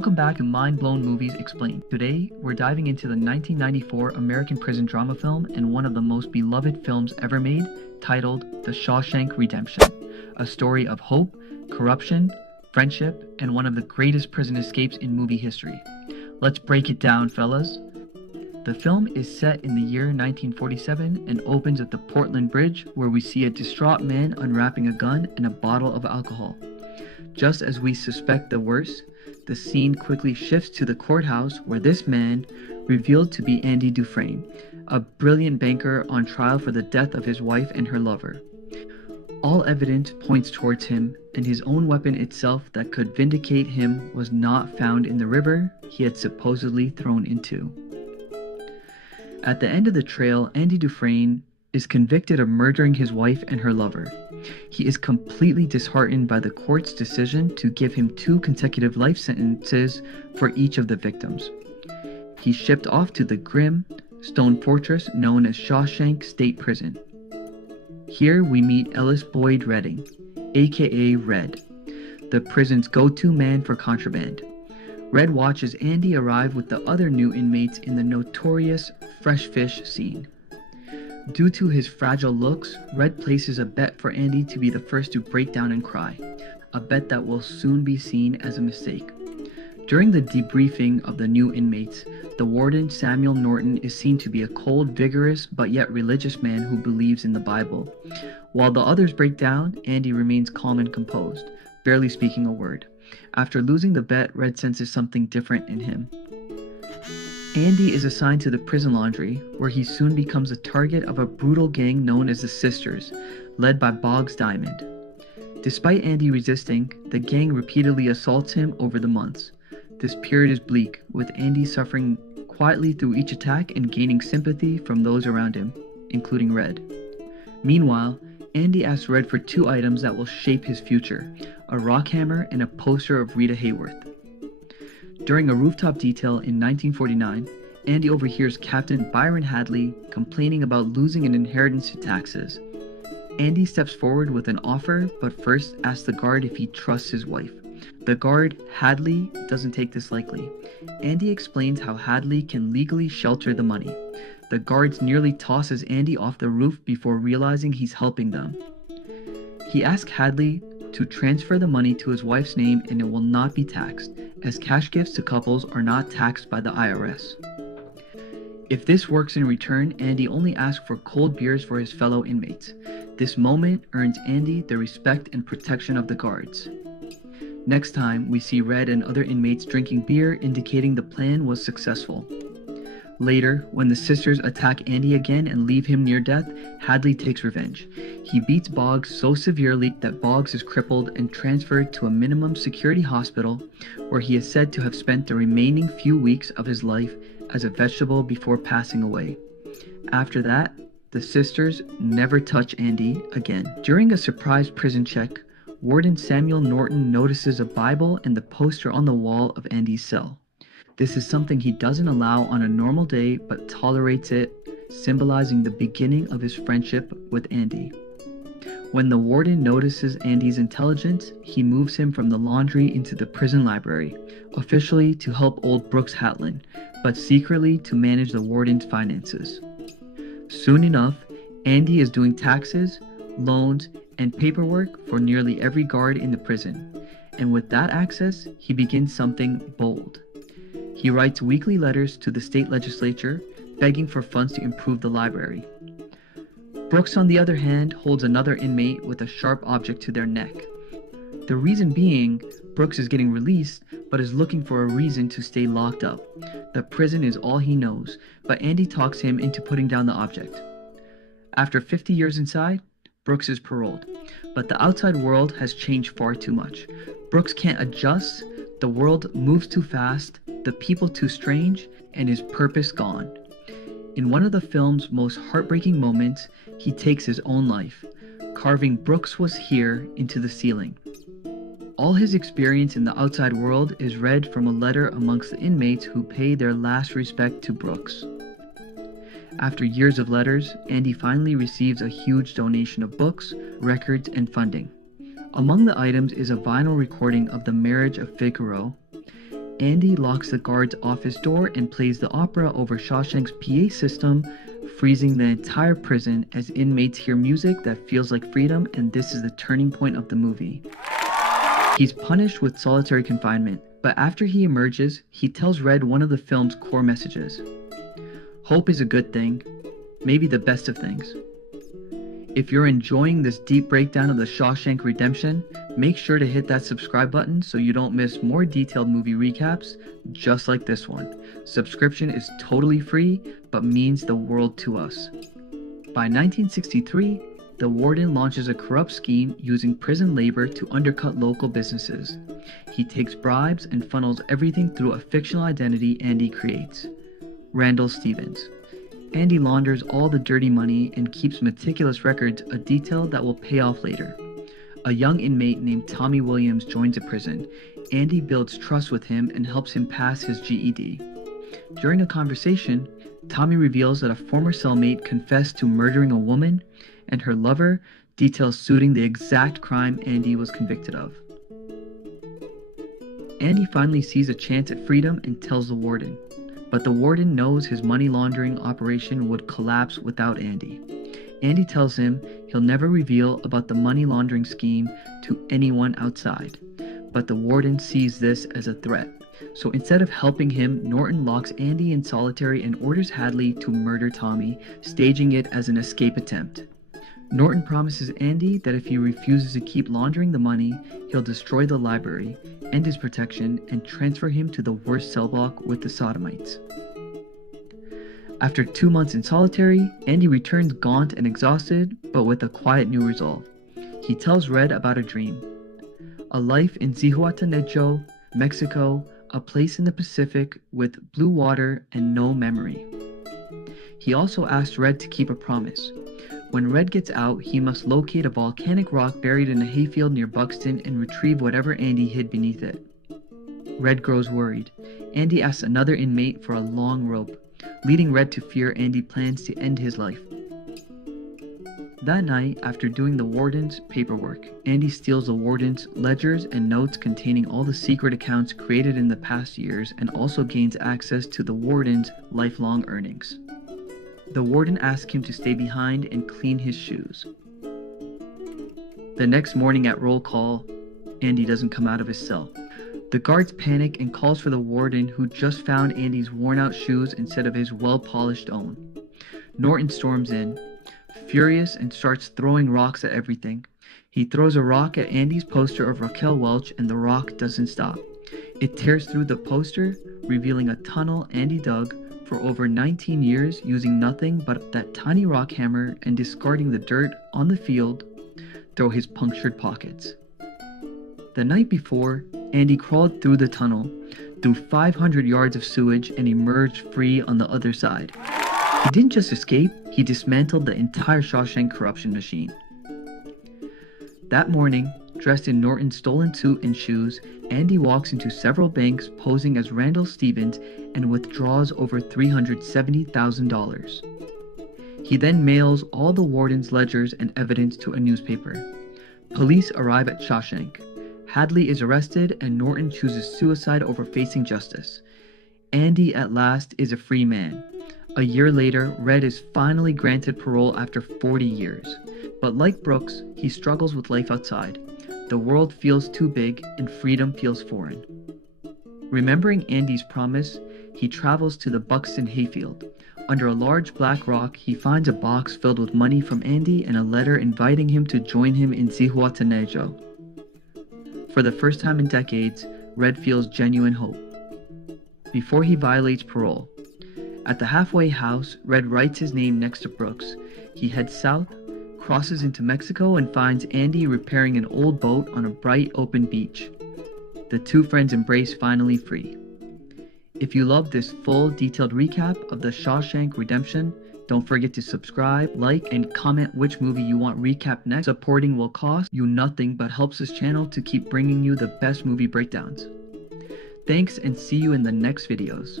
Welcome back to Mindblown Movies Explained. Today, we're diving into the 1994 American prison drama film and one of the most beloved films ever made, titled The Shawshank Redemption, a story of hope, corruption, friendship, and one of the greatest prison escapes in movie history. Let's break it down, fellas. The film is set in the year 1947 and opens at the Portland Bridge, where we see a distraught man unwrapping a gun and a bottle of alcohol. Just as we suspect the worst, the scene quickly shifts to the courthouse where this man, revealed to be Andy Dufresne, a brilliant banker on trial for the death of his wife and her lover. All evidence points towards him, and his own weapon itself that could vindicate him was not found in the river he had supposedly thrown into. At the end of the trail, Andy Dufresne is convicted of murdering his wife and her lover. He is completely disheartened by the court's decision to give him 2 consecutive life sentences for each of the victims. He's shipped off to the grim stone fortress known as Shawshank State Prison. Here we meet Ellis Boyd Redding, aka Red, the prison's go-to man for contraband. Red watches Andy arrive with the other new inmates in the notorious fresh fish scene. Due to his fragile looks, Red places a bet for Andy to be the first to break down and cry, a bet that will soon be seen as a mistake. During the debriefing of the new inmates, the warden Samuel Norton is seen to be a cold, vigorous, but yet religious man who believes in the Bible. While the others break down, Andy remains calm and composed, barely speaking a word. After losing the bet, Red senses something different in him. Andy is assigned to the prison laundry, where he soon becomes a target of a brutal gang known as the Sisters, led by Boggs Diamond. Despite Andy resisting, the gang repeatedly assaults him over the months. This period is bleak, with Andy suffering quietly through each attack and gaining sympathy from those around him, including Red. Meanwhile, Andy asks Red for 2 items that will shape his future, a rock hammer and a poster of Rita Hayworth. During a rooftop detail in 1949, Andy overhears Captain Byron Hadley complaining about losing an inheritance to taxes. Andy steps forward with an offer, but first asks the guard if he trusts his wife. The guard, Hadley, doesn't take this lightly. Andy explains how Hadley can legally shelter the money. The guards nearly tosses Andy off the roof before realizing he's helping them. He asks Hadley to transfer the money to his wife's name and it will not be taxed, as cash gifts to couples are not taxed by the IRS. If this works in return, Andy only asks for cold beers for his fellow inmates. This moment earns Andy the respect and protection of the guards. Next time, we see Red and other inmates drinking beer, indicating the plan was successful. Later, when the sisters attack Andy again and leave him near death, Hadley takes revenge. He beats Boggs so severely that Boggs is crippled and transferred to a minimum security hospital, where he is said to have spent the remaining few weeks of his life as a vegetable before passing away. After that, the sisters never touch Andy again. During a surprise prison check, Warden Samuel Norton notices a Bible and the poster on the wall of Andy's cell. This is something he doesn't allow on a normal day, but tolerates it, symbolizing the beginning of his friendship with Andy. When the warden notices Andy's intelligence, he moves him from the laundry into the prison library, officially to help old Brooks Hatlin, but secretly to manage the warden's finances. Soon enough, Andy is doing taxes, loans, and paperwork for nearly every guard in the prison, and with that access, he begins something bold. He writes weekly letters to the state legislature, begging for funds to improve the library. Brooks, on the other hand, holds another inmate with a sharp object to their neck. The reason being, Brooks is getting released, but is looking for a reason to stay locked up. The prison is all he knows, but Andy talks him into putting down the object. After 50 years inside, Brooks is paroled, but the outside world has changed far too much. Brooks can't adjust, the world moves too fast, the people too strange, and his purpose gone. In one of the film's most heartbreaking moments, he takes his own life, carving "Brooks was here" into the ceiling. All his experience in the outside world is read from a letter amongst the inmates who pay their last respect to Brooks. After years of letters, Andy finally receives a huge donation of books, records, and funding. Among the items is a vinyl recording of the marriage of Figaro. Andy locks the guard's office door and plays the opera over Shawshank's PA system, freezing the entire prison as inmates hear music that feels like freedom, and this is the turning point of the movie. He's punished with solitary confinement, but after he emerges, he tells Red one of the film's core messages. Hope is a good thing, maybe the best of things. If you're enjoying this deep breakdown of the Shawshank Redemption, make sure to hit that subscribe button so you don't miss more detailed movie recaps just like this one. Subscription is totally free, but means the world to us. By 1963, the warden launches a corrupt scheme using prison labor to undercut local businesses. He takes bribes and funnels everything through a fictional identity Andy creates, Randall Stephens. Andy launders all the dirty money and keeps meticulous records, a detail that will pay off later. A young inmate named Tommy Williams joins the prison. Andy builds trust with him and helps him pass his GED. During a conversation, Tommy reveals that a former cellmate confessed to murdering a woman, and her lover details suiting the exact crime Andy was convicted of. Andy finally sees a chance at freedom and tells the warden. But the warden knows his money laundering operation would collapse without Andy. Andy tells him he'll never reveal about the money laundering scheme to anyone outside. But the warden sees this as a threat. So instead of helping him, Norton locks Andy in solitary and orders Hadley to murder Tommy, staging it as an escape attempt. Norton promises Andy that if he refuses to keep laundering the money, he'll destroy the library, end his protection, and transfer him to the worst cell block with the sodomites. After 2 months in solitary, Andy returns gaunt and exhausted, but with a quiet new resolve. He tells Red about a dream. A life in Zihuatanejo, Mexico, a place in the Pacific with blue water and no memory. He also asks Red to keep a promise. When Red gets out, he must locate a volcanic rock buried in a hayfield near Buxton and retrieve whatever Andy hid beneath it. Red grows worried. Andy asks another inmate for a long rope, leading Red to fear Andy plans to end his life. That night, after doing the warden's paperwork, Andy steals the warden's ledgers and notes containing all the secret accounts created in the past years and also gains access to the warden's lifelong earnings. The warden asks him to stay behind and clean his shoes. The next morning at roll call, Andy doesn't come out of his cell. The guards panic and calls for the warden, who just found Andy's worn-out shoes instead of his well-polished own. Norton storms in, furious, and starts throwing rocks at everything. He throws a rock at Andy's poster of Raquel Welch, and the rock doesn't stop. It tears through the poster, revealing a tunnel Andy dug for over 19 years using nothing but that tiny rock hammer, and discarding the dirt on the field through his punctured pockets. The night before, Andy crawled through the tunnel, through 500 yards of sewage, and emerged free on the other side. He didn't just escape, he dismantled the entire Shawshank corruption machine. That morning, dressed in Norton's stolen suit and shoes, Andy walks into several banks posing as Randall Stephens and withdraws over $370,000. He then mails all the warden's ledgers and evidence to a newspaper. Police arrive at Shawshank. Hadley is arrested and Norton chooses suicide over facing justice. Andy at last is a free man. A year later, Red is finally granted parole after 40 years. But like Brooks, he struggles with life outside. The world feels too big and freedom feels foreign. Remembering Andy's promise, he travels to the Buxton hayfield. Under a large black rock, he finds a box filled with money from Andy and a letter inviting him to join him in Zihuatanejo. For the first time in decades, Red feels genuine hope. Before he violates parole, at the halfway house, Red writes his name next to Brooks. He heads south, crosses into Mexico, and finds Andy repairing an old boat on a bright open beach. The two friends embrace, finally free. If you love this full, detailed recap of the Shawshank Redemption, don't forget to subscribe, like, and comment which movie you want recapped next. Supporting will cost you nothing but helps this channel to keep bringing you the best movie breakdowns. Thanks, and see you in the next videos.